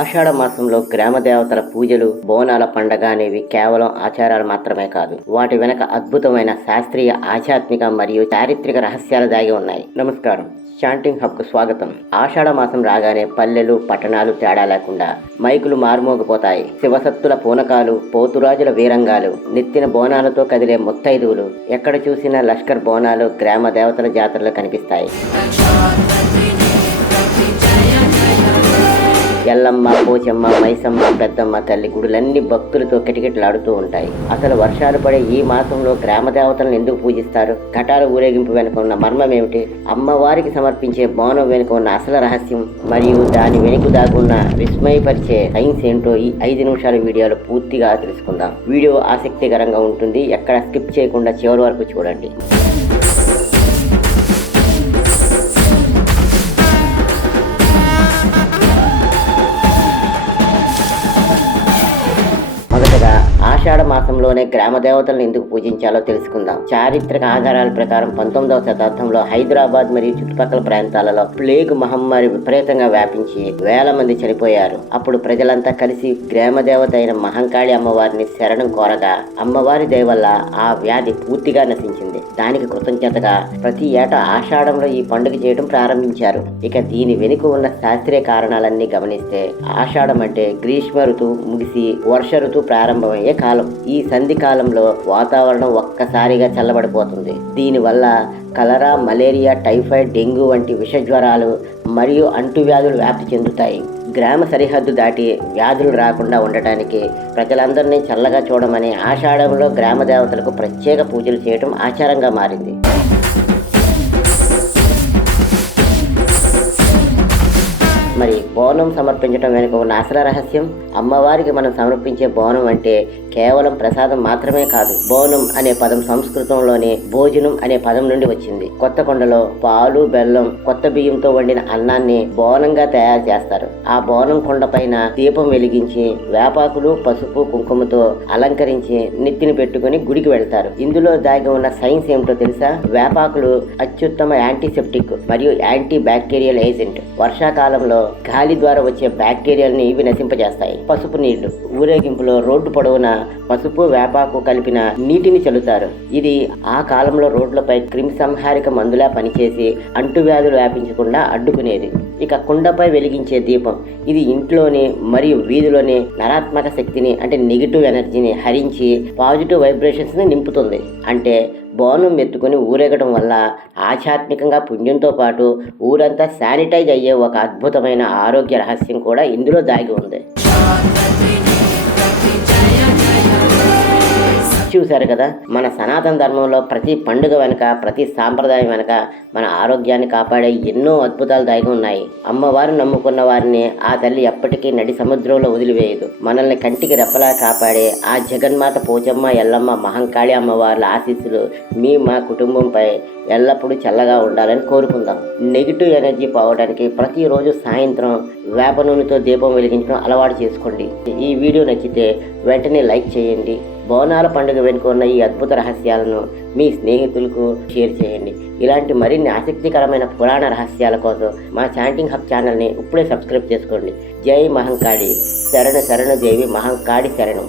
ఆషాఢ మాసంలో గ్రామ దేవతల పూజలు, బోనాల పండగ అనేవి కేవలం ఆచారాలు మాత్రమే కాదు. వాటి వెనక అద్భుతమైన శాస్త్రీయ, ఆధ్యాత్మిక మరియు చారిత్రక రహస్యాలు దాగి ఉన్నాయి. నమస్కారం, చాంటింగ్ హబ్కు స్వాగతం. ఆషాఢ మాసం రాగానే పల్లెలు, పట్టణాలు తేడా లేకుండా మైకులు మారుమోగిపోతాయి. శివసత్తుల పూనకాలు, పోతురాజుల వీరంగాలు, నెత్తిన బోనాలతో కదిలే ముత్తైదువులు, ఎక్కడ చూసినా లష్కర్ బోనాలు గ్రామ దేవతల జాతరలు కనిపిస్తాయి. ఎల్లమ్మ, పోచమ్మ, మైసమ్మ, పెద్దమ్మ తల్లి గుడులన్నీ భక్తులతో కిటకిటలాడుతూ ఉంటాయి. అసలు వర్షాలు పడే ఈ మాసంలో గ్రామ దేవతలను ఎందుకు పూజిస్తారు? ఘటాల ఊరేగింపు వెనుక ఉన్న మర్మం ఏమిటి? అమ్మవారికి సమర్పించే బోనం వెనుక ఉన్న అసలు రహస్యం మరియు దాని వెనుక దాగున్న విస్మయపరిచే సైన్స్ ఏంటో ఈ 5 నిమిషాల వీడియోలో పూర్తిగా తెలుసుకుందాం. వీడియో ఆసక్తికరంగా ఉంటుంది. ఎక్కడ స్కిప్ చేయకుండా చివరి వరకు చూడండి. ఆషాఢ మాసంలోనే గ్రామ దేవతలను ఎందుకు పూజించాలో తెలుసుకుందాం. చారిత్రక ఆధారాల ప్రకారం 19వ శతాబ్దంలో హైదరాబాద్ మరియు చుట్టుపక్కల ప్రాంతాలలో ప్లేగ్ మహమ్మారి విపరీతంగా వ్యాపించి వేల మంది చనిపోయారు. అప్పుడు ప్రజలంతా కలిసి గ్రామ దేవత అయిన మహంకాళి అమ్మవారిని శరణం కోరగా అమ్మవారి దయ వల్ల ఆ వ్యాధి పూర్తిగా నశించింది. దానికి కృతజ్ఞతగా ప్రతి ఏటా ఆషాఢంలో ఈ పండుగ చేయడం ప్రారంభించారు. ఇక దీని వెనుక ఉన్న శాస్త్రీయ కారణాలన్నీ గమనిస్తే ఆషాఢం అంటే గ్రీష్మ ఋతువు ముగిసి వర్ష ఋతువు ప్రారంభమయ్యే కాలం. ఈ సంధి కాలంలో వాతావరణం ఒక్కసారిగా చల్లబడిపోతుంది. దీనివల్ల కలరా, మలేరియా, టైఫాయిడ్, డెంగ్యూ వంటి విష జ్వరాలు మరియు అంటువ్యాధులు వ్యాప్తి చెందుతాయి. గ్రామ సరిహద్దు దాటి వ్యాధులు రాకుండా ఉండటానికి ప్రజలందరినీ చల్లగా చూడమని ఆషాఢంలో గ్రామ దేవతలకు ప్రత్యేక పూజలు చేయడం ఆచారంగా మారింది. మరి బోనం సమర్పించడం వెనుక ఉన్న అసలు రహస్యం? అమ్మవారికి మనం సమర్పించే బోనం అంటే కేవలం ప్రసాదం మాత్రమే కాదు. బోనం అనే పదం సంస్కృతంలోని భోజనం అనే పదం నుండి వచ్చింది. కొత్త కొండలో పాలు, బెల్లం, కొత్త బియ్యంతో వండిన అన్నాన్ని బోనంగా తయారు చేస్తారు. ఆ బోనం కొండ పైన దీపం వెలిగించి వేపాకులు, పసుపు, కుంకుమతో అలంకరించి నెత్తిని పెట్టుకుని గుడికి వెళ్తారు. ఇందులో దాగి ఉన్న సైన్స్ ఏమిటో తెలుసా? వేపాకులు అత్యుత్తమ యాంటీసెప్టిక్ మరియు యాంటీ బ్యాక్టీరియల్ ఏజెంట్. వర్షాకాలంలో గాలి ద్వారా వచ్చే బ్యాక్టీరియాలని ఇవి నశింపజేస్తాయి. పసుపు నీళ్లు ఊరేగింపులో రోడ్డు పొడవున పసుపు, వేపాకు కలిపిన నీటిని చల్లుతారు. ఇది ఆ కాలంలో రోడ్లపై క్రిమి సంహారిక మందులా పనిచేసి అంటువ్యాధులు వ్యాపించకుండా అడ్డుకునేది. ఇక కుండపై వెలిగించే దీపం, ఇది ఇంట్లోని మరియు వీధిలోని నరాత్మక శక్తిని అంటే నెగిటివ్ ఎనర్జీని హరించి పాజిటివ్ వైబ్రేషన్స్ ని నింపుతుంది. అంటే బోనం ఎత్తుకుని ఊరేగడం వల్ల ఆధ్యాత్మికంగా పుణ్యంతో పాటు ఊరంతా శానిటైజ్ అయ్యే ఒక అద్భుతమైన ఆరోగ్య రహస్యం కూడా ఇందులో దాగి ఉంది. చూశారు కదా, మన సనాతన ధర్మంలో ప్రతి పండుగ వెనుక, ప్రతి సాంప్రదాయం వెనుక మన ఆరోగ్యాన్ని కాపాడే ఎన్నో అద్భుతాలు దాగి ఉన్నాయి. అమ్మవారు నమ్ముకున్న వారిని ఆ తల్లి ఎప్పటికీ నడి సముద్రంలో వదిలివేయదు. మనల్ని కంటికి రెప్పలా కాపాడే ఆ జగన్మాత పోచమ్మ, ఎల్లమ్మ, మహంకాళి అమ్మవార్ల ఆశీస్సులు మా కుటుంబంపై ఎల్లప్పుడూ చల్లగా ఉండాలని కోరుకుందాం. నెగిటివ్ ఎనర్జీ పోవడానికి ప్రతిరోజు సాయంత్రం వేప నూనెతో దీపం వెలిగించడం అలవాటు చేసుకోండి. ఈ వీడియో నచ్చితే వెంటనే లైక్ చేయండి. బోనాల పండుగ వెనుక ఉన్న ఈ అద్భుత రహస్యాలను మీ స్నేహితులకు షేర్ చేయండి. ఇలాంటి మరిన్ని ఆసక్తికరమైన పురాణ రహస్యాల కోసం మా చాంటింగ్ హబ్ ఛానల్ని ఇప్పుడే సబ్స్క్రైబ్ చేసుకోండి. జై మహంకాళి, శరణ శరణ దేవి మహంకాళి శరణం.